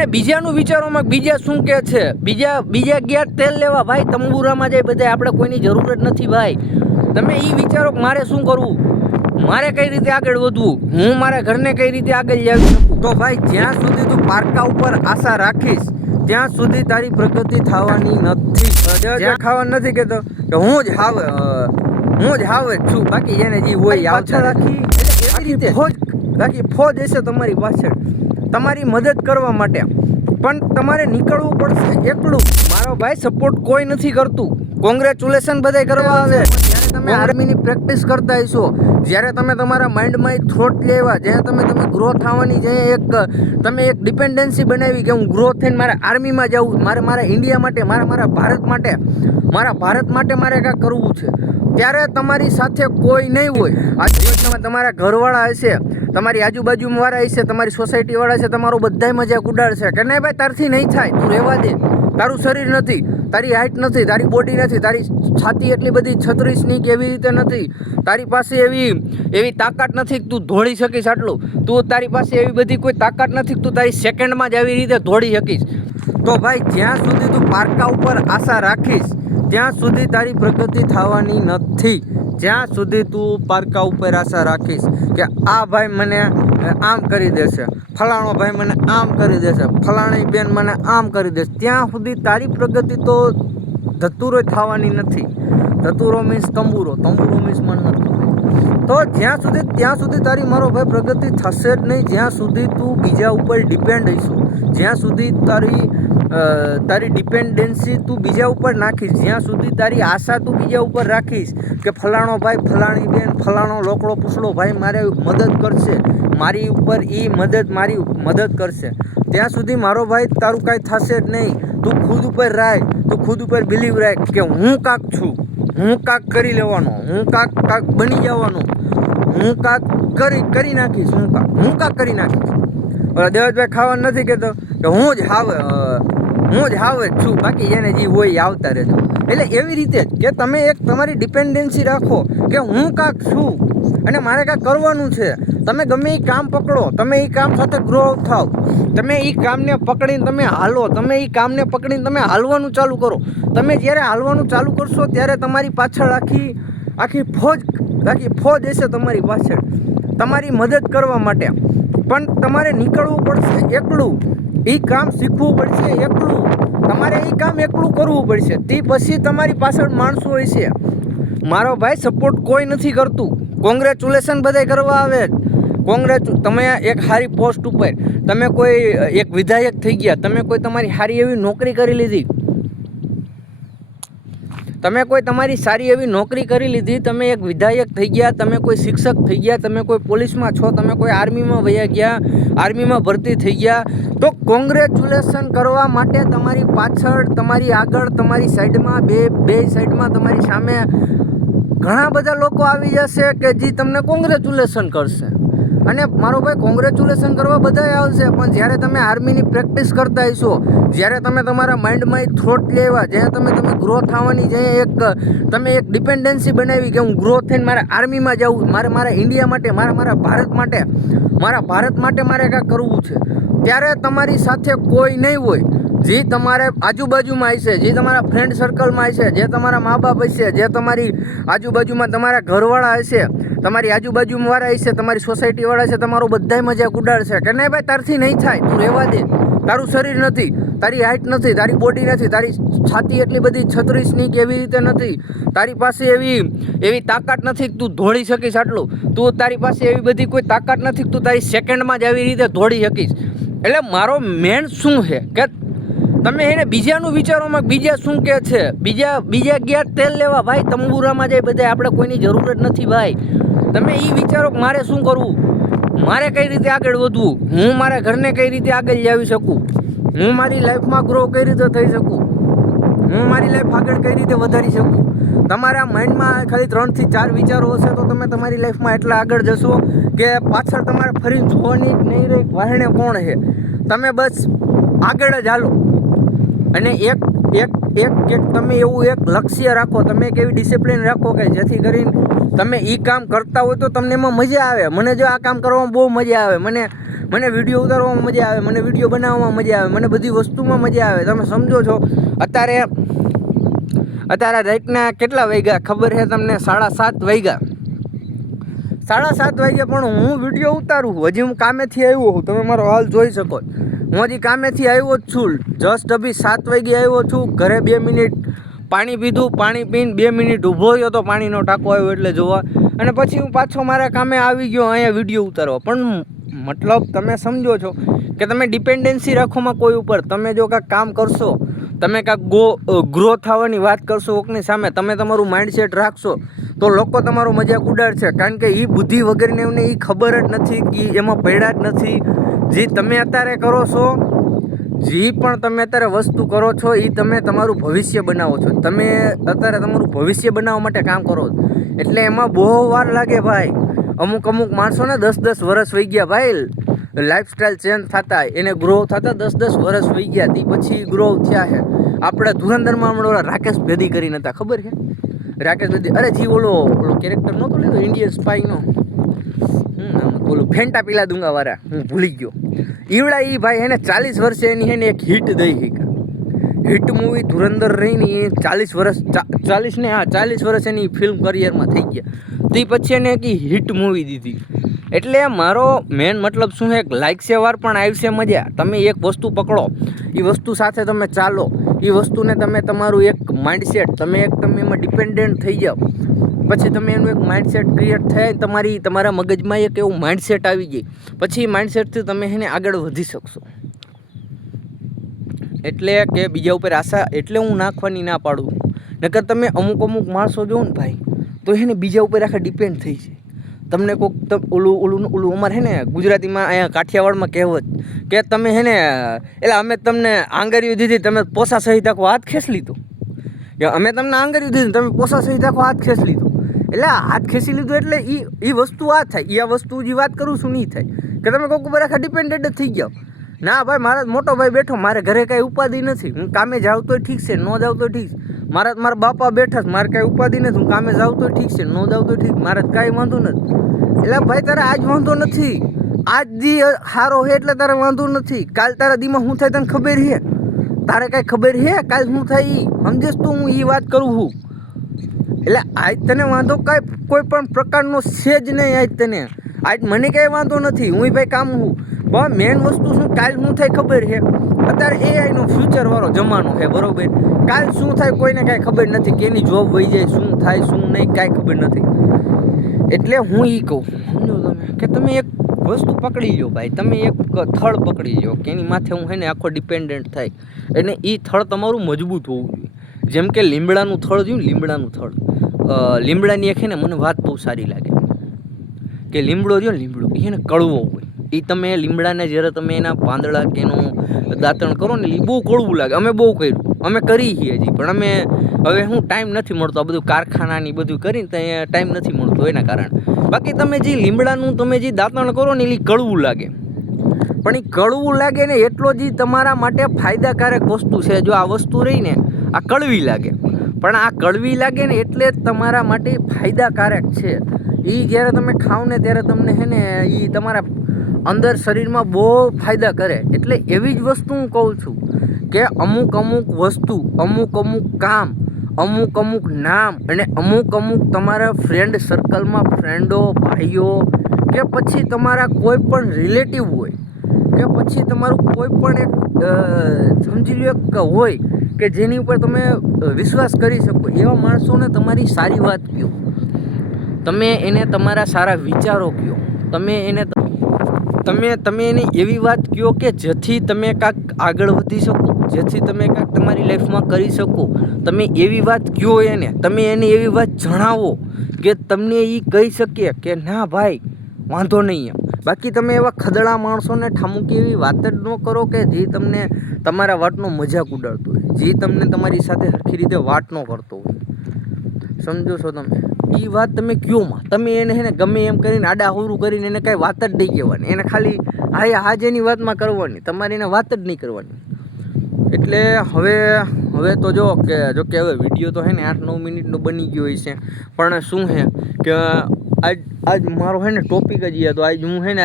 એને બીજાનું વિચારોમાં બીજા શું કહે છે, બીજા ગયા તેલ લેવા ભાઈ, તંબુરામાં જાય બધા, આપણે કોઈની જરૂર જ નથી ભાઈ. તમે એ વિચારો મારે શું કરવું, મારે કઈ રીતે આગળ વધવું, હું મારા ઘરને કઈ રીતે આગળ લાવી શકું. તો ભાઈ જ્યાં સુધી તું પારકા ઉપર આશા રાખીશ ત્યાં સુધી તારી પ્રગતિ થવાની નથી. ખાવા નથી કહેતો કે હું જ હાવ છું, બાકી જેને જે હોય પાછળ રાખી એવી રીતે બાકી ફોજ હશે તમારી પાછળ તમારી મદદ કરવા માટે, પણ તમારે નીકળવું પડશે એકલું. મારો ભાઈ સપોર્ટ કોઈ નથી કરતું. કોંગ્રેચ્યુલેશન બધા કરવા આવે જ્યારે તમે આર્મીની પ્રેક્ટિસ કરતા હશો, જ્યારે તમે તમારા માઇન્ડમાં એક થોટ લેવા, જ્યારે તમે ગ્રો થવાની જે તમે એક ડિપેન્ડન્સી બનાવી કે હું ગ્રો થઈને મારે આર્મીમાં જવું, મારા ઇન્ડિયા માટે, મારા ભારત માટે મારે કાંઈક કરવું છે, ત્યારે તમારી સાથે કોઈ નહીં હોય. આજુબાજુમાં તમારા ઘરવાળા હશે, તમારી આજુબાજુમાં વાળા હશે, તમારી સોસાયટીવાળા છે, તમારો બધાય મજાક ઉડાડશે કે નહીં ભાઈ તારથી નહીં થાય, તું રહેવા દે, તારું શરીર નથી, તારી હાઇટ નથી, તારી બોડી નથી, તારી છાતી એટલી બધી 36ની કે એવી રીતે નથી, તારી પાસે એવી તાકાત નથી કે તું દોડી શકીશ આટલું, તારી પાસે એવી બધી કોઈ તાકાત નથી કે તું તારી સેકન્ડમાં જ આવી રીતે દોડી શકીશ. તો ભાઈ જ્યાં સુધી તું પારકા ઉપર આશા રાખીશ ત્યાં સુધી તારી પ્રગતિ થવાની નથી. જ્યાં સુધી તું પારકા ઉપર આશા રાખીશ કે આ ભાઈ મને આમ કરી દેશે, ફલાણો ભાઈ મને આમ કરી દેશે, ફલાણી બેન મને આમ કરી દેશે, ત્યાં સુધી તારી પ્રગતિ તો ધતુરો થવાની નથી. ધતુરો મીન્સ તંબુરો મીન્સ મને નથી ખબર. તો ત્યાં સુધી તારી મારો ભાઈ પ્રગતિ થશે જ નહીં, જ્યાં સુધી તું બીજા ઉપર ડિપેન્ડ હઈશું, જ્યાં સુધી તારી ડિપેન્ડન્સી તું બીજા ઉપર નાખીશ, જ્યાં સુધી તારી આશા તું બીજા ઉપર રાખીશ કે ફલાણો ભાઈ, ફલાણી બેન, ફલાણો લોકડો પૂછડો ભાઈ મારે મદદ કરશે, મારી ઉપર મારી મદદ કરશે, ત્યાં સુધી મારો ભાઈ તારું કાંઈ થશે જ નહીં. તું ખુદ ઉપર રાખ, તું ખુદ ઉપર બિલીવ રાખ કે હું કાંક છું, હું કાંક કરી લેવાનો, હું કાંક બની જવાનો, હું કાંક કરી નાખીશ, હું કાંક કરી નાખીશ. દેવજભાઈ ખાવાનું નથી કહેતો કે હું જ હાવ જ છું, બાકી જેને જે હોય આવતા રહેજો. એટલે એવી રીતે કે તમે એક તમારી ડિપેન્ડન્સી રાખો કે હું કાંક છું અને મારે કાંઈક કરવાનું છે. તમે ગમે એ કામ પકડો, તમે એ કામ સાથે ગ્રો થાવ, તમે એ કામને પકડીને તમે હાલો, તમે એ કામને પકડીને તમે હાલવાનું ચાલુ કરો. તમે જ્યારે હાલવાનું ચાલુ કરશો ત્યારે તમારી પાછળ આખી ફોજ હશે તમારી પાછળ તમારી મદદ કરવા માટે, પણ તમારે નીકળવું પડશે એકલું. એ કામ શીખવું પડશે એકલું, તમારે એ કામ એકલું કરવું પડશે. તે પછી તમારી પાછળ માણસો હશે. મારો ભાઈ સપોર્ટ કોઈ નથી કરતું. કોંગ્રેચ્યુલેશન બધા કરવા આવે. તમે એક સારી પોસ્ટ ઉપર, તમે કોઈ એક વિધાયક થઈ ગયા, તમે કોઈ તમારી સારી એવી નોકરી કરી લીધી, તમે કોઈ તમારી સારી એવી નોકરી કરી લીધી, તમે એક વિધાયક થઈ ગયા, તમે કોઈ શિક્ષક થઈ ગયા, તમે કોઈ પોલીસમાં છો, તમે કોઈ આર્મીમાં વયા ગયા, આર્મીમાં ભરતી થઈ ગયા, તો કોંગ્રેચ્યુલેશન કરવા માટે તમારી પાછળ, તમારી આગળ, તમારી સાઈડમાં, બે સાઈડમાં તમારી સામે ઘણા બધા લોકો આવી જશે કે જે તમને કોંગ્રેચ્યુલેશન કરશે. અને મારો ભાઈ કોંગ્રેચ્યુલેશન કરવા બધાય આવશે, પણ જ્યારે તમે આર્મીની પ્રેક્ટિસ કરતા હશો, જ્યારે તમે તમારા માઇન્ડમાં એક થોટ લેવા, જ્યારે તમે ગ્રો થવાની જે તમે એક ડિપેન્ડન્સી બનાવી કે હું ગ્રો થઈને મારે આર્મીમાં જવું, મારા ઇન્ડિયા માટે, મારા ભારત માટે મારે કાંઈક કરવું છે, ત્યારે તમારી સાથે કોઈ નહીં હોય. જે તમારે આજુબાજુમાં હશે, જે તમારા ફ્રેન્ડ સર્કલમાં હશે, જે તમારા મા બાપ હશે, જે તમારી આજુબાજુમાં તમારા ઘરવાળા હશે, તમારી આજુબાજુમાં વાળા હશે, તમારી સોસાયટીવાળા છે, તમારો બધાય મજાક ઉડાડશે કે નહીં ભાઈ તારથી નહીં થાય, તું રહેવા દે, તારું શરીર નથી, તારી હાઇટ નથી, તારી બોડી નથી, તારી છાતી એટલી બધી 36ની કે એવી રીતે નથી, તારી પાસે એવી તાકાત નથી કે તું દોડી શકીશ આટલું, તારી પાસે એવી બધી કોઈ તાકાત નથી કે તું તારી સેકન્ડમાં જ આવી રીતે દોડી શકીશ. એટલે મારો મેન શું છે કે તમે એને બીજાનું વિચારોમાં બીજા શું કહે છે, બીજા ગયા તેલ લેવા ભાઈ, તંબુરામાં જાય બધા, આપણે કોઈની જરૂર જ નથી ભાઈ. તમે એ વિચારો મારે શું કરવું, મારે કઈ રીતે આગળ વધવું, હું મારા ઘરને કઈ રીતે આગળ લાવી શકું, હું મારી લાઈફમાં ગ્રો કઈ રીતે થઈ શકું, હું મારી લાઈફ આગળ કઈ રીતે વધારી શકું. તમારા માઇન્ડમાં ખાલી 3 થી 4 વિચારો હશે તો તમે તમારી લાઈફમાં એટલા આગળ જશો કે પાછળ તમારે ફરી જોવાની જ નહીં રહી વાહણે કોણ છે. તમે બસ આગળ જ હાલો અને એક તમે એવું એક લક્ષ્ય રાખો, તમે એક એવી ડિસિપ્લિન રાખો કે જેથી કરીને તમે એ કામ કરતા હોય તો તમને એમાં મજા આવે. મને જો આ કામ કરવામાં બહુ મજા આવે, મને વિડીયો ઉતારવામાં મજા આવે, મને વિડીયો બનાવવામાં મજા આવે, મને બધી વસ્તુમાં મજા આવે. તમે સમજો છો અત્યારે રાતના કેટલા વાગ્યા ખબર છે તમને? 7:30 વાગ્યા. 7:30 વાગ્યા પણ હું વિડીયો ઉતારું છું. હજી હું કામેથી આવ્યો છું, તમે મારો હાલ જોઈ શકો. હું હજી કામેથી આવ્યો જ છું. જસ્ટ અભી 7 વાગે આવ્યો છું. ઘરે 2 મિનિટ પાણી પીધું, પાણી પીને 2 મિનિટ ઊભો રહ્યો તો પાણીનો ટાંકો આવ્યો એટલે જોવા, અને પછી હું પાછો મારા કામે આવી ગયો અહીંયા વિડીયો ઉતારવા. પણ મતલબ તમે સમજો છો કે તમે ડિપેન્ડન્સી રાખોમાં કોઈ ઉપર. તમે જો કાંઈક કામ કરશો, તમે કાંઈક ગ્રો થવાની વાત કરશો કોકની સામે, તમે તમારું માઇન્ડસેટ રાખશો તો લોકો તમારો મજાક ઉડાડશે. કારણ કે એ બુદ્ધિ વગરને એમને એ ખબર જ નથી કે એમાં પડ્યા જ નથી. જે તમે અત્યારે કરો છો, જે પણ તમે અત્યારે વસ્તુ કરો છો, એ તમે તમારું ભવિષ્ય બનાવો છો. તમે અત્યારે તમારું ભવિષ્ય બનાવવા માટે કામ કરો છો, એટલે એમાં બહુ વાર લાગે ભાઈ. અમુક માણસોને 10 વર્ષ વહી ગયા ભાઈ લાઈફસ્ટાઈલ ચેન્જ થતા, એને ગ્રો થતા 10 વર્ષ વહી ગયા. તે પછી ગ્રો થયા છે. આપણે ધુરંધરમાં હમણાં રાકેશ ભેદી કરીને હતા, ખબર છે? રાકેશ ભેદી, અરે જી ઓલો કેરેક્ટર નહોતો લીધો ઇન્ડિયન સ્પાઈનો, ઓલું ફેન્ટા પીલા દુંગા વાળા, હું ભૂલી ગયો. ઈવડા એ ભાઈ એને 40 વર્ષે એની એને એક હિટ દઈ હિટ મૂવી ધુરંધર રહીને એ 40 વર્ષ એની ફિલ્મ કરિયરમાં થઈ ગયા. તે પછી એને એક હિટ મૂવી દીધી. એટલે મારો મેન મતલબ શું છે, લાઈક છે વાર પણ આવશે મજા. તમે એક વસ્તુ પકડો, એ વસ્તુ સાથે તમે ચાલો, એ વસ્તુને તમે તમારું એક માઇન્ડસેટ, તમે એમાં ડિપેન્ડન્ટ થઈ જાઓ. પછી તમે એનું એક માઇન્ડસેટ ક્રિએટ થાય, તમારા મગજમાં એક એવું માઇન્ડસેટ આવી જાય, પછી એ માઇન્ડસેટથી તમે એને આગળ વધી શકશો. એટલે કે બીજા ઉપર આશા એટલે હું નાખવાની ના પાડું. નકર તમે અમુક માણસો જોવો ને ભાઈ, તો એને બીજા ઉપર આખા ડિપેન્ડ થઈ જાય. તમને કોઈક ઓલું અમારે છે ને ગુજરાતીમાં અહીંયા કાઠિયાવાડમાં કહેવત કે તમે છે ને એટલે અમે તમને આંગળીઓ દીધી, તમે પોસા સહિત આખો હાથ ખેંચી લીધો. કે અમે તમને આંગળીઓ દીધી, તમે પોસા સહિત આખો હાથ ખેંચી લીધો. એટલે હાથ ખેંચી લીધો એટલે એ વસ્તુ આ થાય. એ વસ્તુ જે વાત કરું છું નહીં થાય કે તમે કોઈક ઉપર આખા ડિપેન્ડન્ટ જ થઈ જાઓ. ના ભાઈ, મારા મોટો ભાઈ બેઠો, મારે ઘરે કાંઈ ઉપાધિ નથી. હું કામે જાઉં તોય ઠીક છે, ન જાઉં તોય ઠીક છે. મારા બાપા બેઠા છે, મારે કાંઈ ઉપાધિ નથી. હું કામે જાઉં તોય ઠીક છે, ન જાઉં તોય ઠીક, મારે કાંઈ વાંધો નથી. એટલે ભાઈ તારે આજ વાંધો નથી, આજ દી સારો છે એટલે તારે વાંધો નથી. કાલ તારા દીમાં શું થાય તને ખબર છે? તારે કાંઈ ખબર છે કાલ શું થાય? સમજેશ તું? હું એ વાત કરું છું. એટલે આજ તને વાંધો કાંઈ કોઈ પણ પ્રકારનો છે જ નહીં. આજ મને કાંઈ વાંધો નથી. હું ભાઈ કામ છું, પણ મેન વસ્તુ શું, કાલ શું થાય ખબર છે? અત્યારે એઆઈનો ફ્યુચરવાળો જમાનો છે, બરાબર? કાલ શું થાય કોઈને કાંઈ ખબર નથી. કે એની જોબ વહી જાય, શું થાય શું નહીં કાંઈ ખબર નથી. એટલે હું એ કહું, સમજો તમે, કે તમે એક વસ્તુ પકડી લો ભાઈ, તમે એક થળ પકડી લો કે એની માથે હું એને આખો ડિપેન્ડન્ટ થાય, અને એ થળ તમારું મજબૂત હોવું જોઈએ. જેમ કે લીમડાનું થળ જોયું, લીમડાની એક છે ને મને વાત બહુ સારી લાગે કે લીમડો રહ્યો ને, લીમડો એ ને કડવો હોય. એ તમે લીમડાને જ્યારે તમે એના પાંદડા કે એનું દાંતણ કરો ને, એ બહુ કડવું લાગે. અમે બહુ કર્યું, અમે કરી છીએ હજી, પણ અમે હવે હું ટાઈમ નથી મળતો. આ બધું કારખાનાની બધું કરીને ત્યાં ટાઈમ નથી મળતો એના કારણે. બાકી તમે જે લીમડાનું તમે જે દાંતણ કરો ને, એ કડવું લાગે. પણ એ કડવું લાગે ને એટલો જ તમારા માટે ફાયદાકારક વસ્તુ છે. જો આ વસ્તુ રહી ને, આ કડવી લાગે, પણ આ કડવી લાગે ને એટલે જ તમારા માટે ફાયદાકારક છે. એ જ્યારે તમે ખાઓ ને ત્યારે તમને છે ને એ તમારા અંદર શરીરમાં બહુ ફાયદા કરે. એટલે એવી જ વસ્તુ હું કહું છું કે અમુક વસ્તુ, અમુક કામ, અમુક નામ અને અમુક તમારા ફ્રેન્ડ સર્કલમાં ફ્રેન્ડો, ભાઈઓ, કે પછી તમારા કોઈ પણ રિલેટિવ હોય, કે પછી તમારું કોઈ પણ એક સમજી લો એક હોય કે જેની ઉપર તમે વિશ્વાસ કરી શકો, એવા માણસોને તમારી સારી વાત કહો, તમે એને તમારા સારા વિચારો કહો, તમે એને એવી વાત કહો કે જેથી તમે કાંઈક આગળ વધી શકો, જેથી તમે કાંઈક તમારી લાઈફમાં કરી શકો. તમે એવી વાત કહો એને, તમે એને એવી વાત જણાવો કે તમને એ કહી શકે કે ના ભાઈ વાંધો નહીં એમ. બાકી તમે એવા ખદડા માણસોને ઠામુકી એવી વાત જ ન કરો કે જે તમને તમારા વાતનો મજાક ઉડાડતો હોય, જે તમને તમારી સાથે સરખી રીતે વાત ન કરતો હોય. સમજો છો તમે? એ વાત તમે કયોમાં, તમે એને છે ને ગમે એમ કરીને આડાહુરું કરીને એને કાંઈ વાત જ નહીં કહેવાની, એને ખાલી હાજેની વાતમાં કરવાની, તમારે એને વાત જ નહીં કરવાની. એટલે હવે તો જો કે હવે વિડીયો તો છે ને 8-9 મિનિટનો બની ગયો હોય છે, પણ શું છે કે આજ મારો હે ને ટોપિક જ હતો. આજ હું હે ને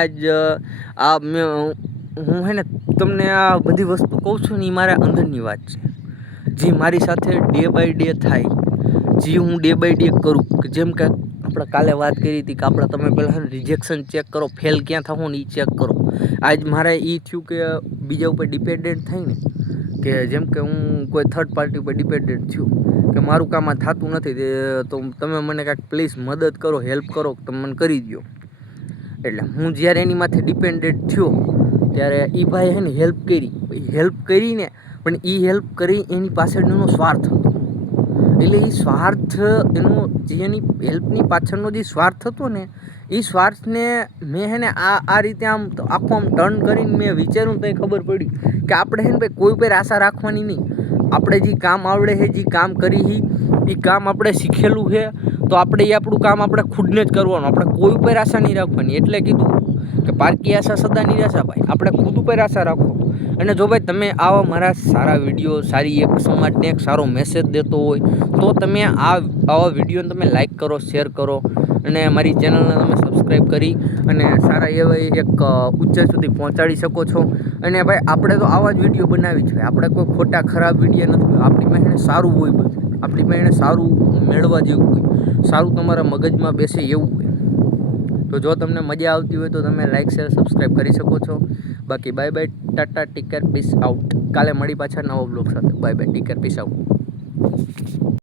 હું હે ને તમને આ બધી વસ્તુ કહું છું ને એ મારા અંદરની વાત છે, જે મારી સાથે ડે બાય ડે થાય, જે હું ડે બાય ડે કરું. કે જેમ કે આપણે કાલે વાત કરી હતી કે આપણે તમે પહેલાં રિજેક્શન ચેક કરો, ફેલ ક્યાં થવો ને એ ચેક કરો. આજ મારે એ થયું કે બીજા ઉપર ડિપેન્ડન્ટ થાય ને, કે જેમ કે હું કોઈ થર્ડ પાર્ટી ઉપર ડિપેન્ડન્ટ થયું કે મારું કામ આ થતું નથી, તો તમે મને કાંઈક પ્લીઝ મદદ કરો, હેલ્પ કરો, તમે મને કરી દો. એટલે હું જ્યારે એની માથે ડિપેન્ડન્ટ થયો ત્યારે એ ભાઈ હે ને હેલ્પ કરીને પણ એ હેલ્પ કરી એની પાછળનો એનો સ્વાર્થ હતો. એટલે એ સ્વાર્થ એનો જે એની હેલ્પની પાછળનો જે સ્વાર્થ હતો ને, એ સ્વાર્થને મેં હે ને આ રીતે આમ આખું આમ ટર્ન કરીને મેં વિચાર્યું તો એ ખબર પડી કે આપણે હે ને ભાઈ કોઈ પર આશા રાખવાની નહીં. આપણે જે કામ આવડે છે, જે કામ કરી એ કામ આપણે શીખેલું છે, તો આપણે એ આપણું કામ આપણે ખુદને જ કરવાનું, આપણે કોઈ ઉપર આશા નહીં રાખવાની. એટલે કીધું કે પારકી આશા સદા નિરાશા ભાઈ, આપણે ખુદ ઉપર આશા રાખો. અને જો ભાઈ તમે આવા મારા સારા વિડીયો, સારી એક સમાજને એક સારો મેસેજ દેતો હોય તો તમે આવા વિડીયોને તમે લાઈક કરો, શેર કરો અને મારી ચેનલને તમે સબસ્ક્રાઈબ કરી અને સારા એવા એક ઊંચાઈ સુધી પહોંચાડી શકો છો. અને ભાઈ આપણે તો આવા જ વિડીયો બનાવી છે, આપણે કોઈ ખોટા ખરાબ વિડીયો નથી. આપણી પાસે સારું હોય, બધું આપણી પાસે સારું મેળવા જેવું હોય, સારું તમારા મગજમાં બેસે એવું હોય. તો જો તમને મજા આવતી હોય તો તમે લાઈક, શેર, સબસ્ક્રાઈબ કરી શકો છો. બાકી bye bye, tata, take care, peace out. કાલે મળી પાછા નવો બ્લોગ સાથે. Bye bye, take care, peace out.